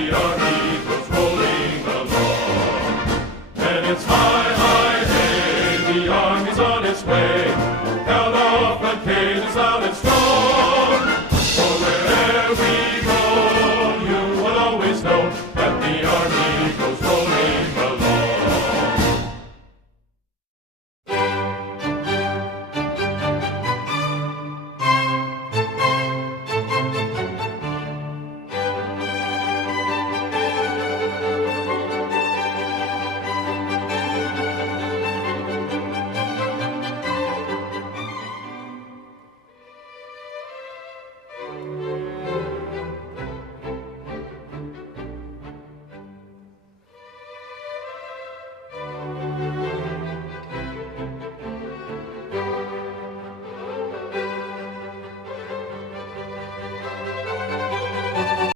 see our heroes rolling along. And it's high, high, hey, the army's on its way. Held off the cages loud and strong. For wherever we go, you will always know